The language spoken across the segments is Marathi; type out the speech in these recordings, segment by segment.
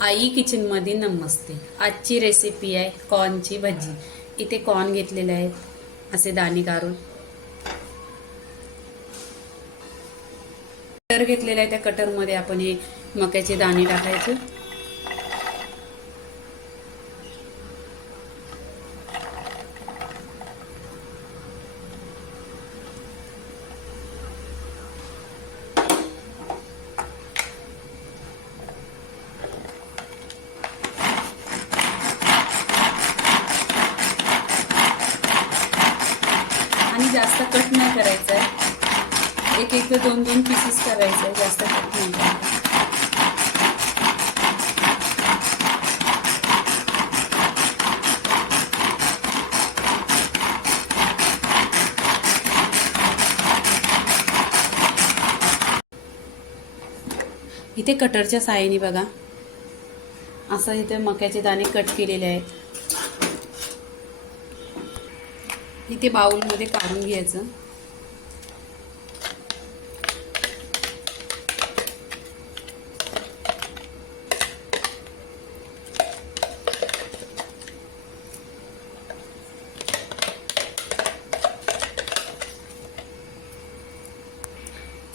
आई किचनमध्ये नमस्ते. आजची रेसिपी आहे कॉर्नची भजी. इथे कॉर्न घेतलेले आहेत. असे दाणे काढून. कटर घेतलेला आहे. त्या कटरमध्ये आपण हे मक्याचे दाणे टाकायचे आणि जास्त कट नाही करायचं आहे एक एक दोन दोन पीसेस करायचं आहे जास्त कट नाही करायचं इथे कटरच्या साहाय्याने बघा. असं इथे मक्याचे दाणे कट केलेले आहेत. इथे बाउलमध्ये काढून घ्यायचं.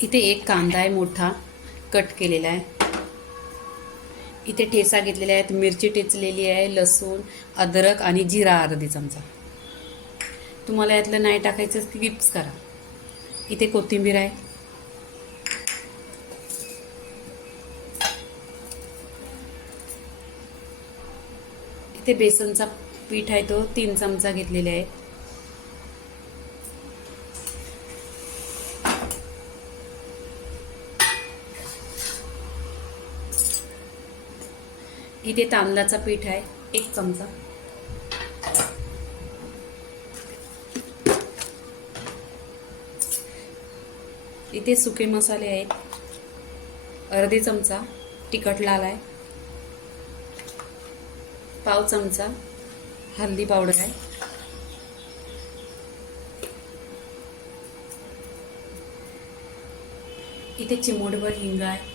इथे एक कांदा आहे मोठा कट केलेला आहे. इथे ठेसा घेतलेला आहे मिरची टेचलेली आहे लसूण अद्रक आणि जिरा अर्धी चमचा. तुम्हाला यातलं नाही टाकायचं स्किप्स करा. इथे कोथिंबीर आहे. इथे बेसनचा पीठ आहे तो तीन चमचा घेतलेला आहे इथे तांदळाचा पीठ आहे एक चमचा. इथे सुके मसाले आहेत. अर्धी चमचा तिखट लाल आहे. पाव चमचा हल्दी पावडर आहे. इथे चिमूटभर हिंग आहे.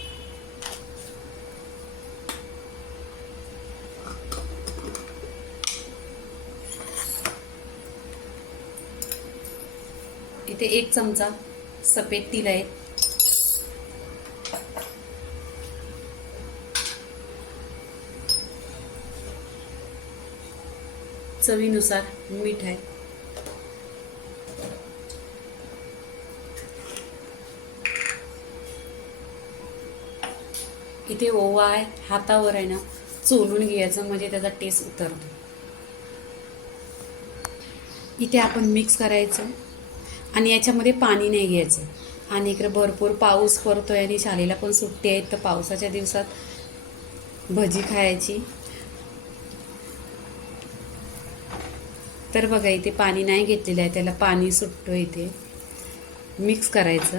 इथे एक चमचा सफेद तिल आहेत चवीनुसार मीठ आहे. इथे ओवा आहे हातावर आहे ना चोलून घ्यायचं म्हणजे त्याचा टेस्ट उतरतो. इथे आपण मिक्स करायचं. आणि याच्यामध्ये पाणी नाही घ्यायचं. आणि इकडे भरपूर पाऊस पडतो आहे आणि शाळेला पण सुट्टी आहेत तर पावसाच्या दिवसात भजी खायची. तर बघा इथे पाणी नाही घेतलेलं आहे त्याला पाणी सुटतो इथे. मिक्स करायचं.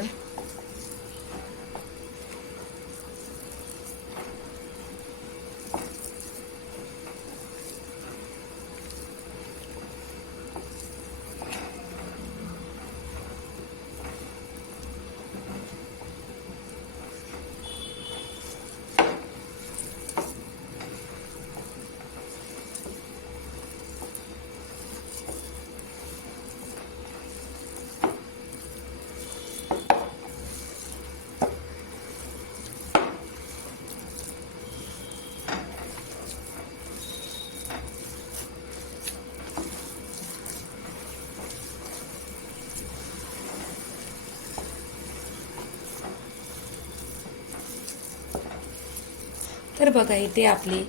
तर बघा इथे आपली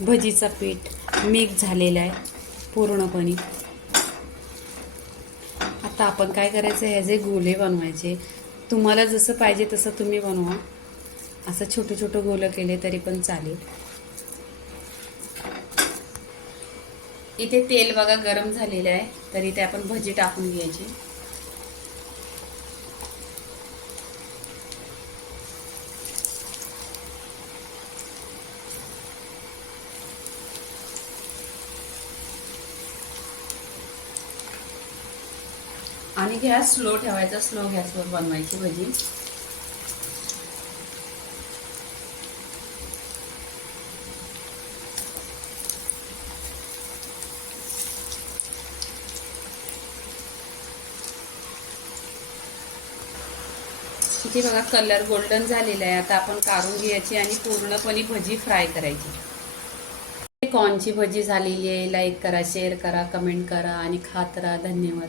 भजीचा पीठ मिक्स झालेला आहे पूर्णपणे. आता आपण काय करायचं ह्याचे गोले बनवायचे तुम्हाला जसं पाहिजे तसं तुम्ही बनवा. असं छोटं छोटं गोलं केले तरी पण चालेल. इथे तेल बघा गरम झालेलं आहे तर इथे आपण भजी टाकून घ्यायची. आणि गॅस स्लो ठेवायचा स्लो गॅसवर बनवायची भजी. किती बघा कलर गोल्डन झालेला आहे. आता आपण काढून घ्यायची आणि पूर्णपणे भजी फ्राय करायची. कॉर्नची भजी झालेली आहे. लाईक करा शेअर करा कमेंट करा आणि खात राहा. धन्यवाद.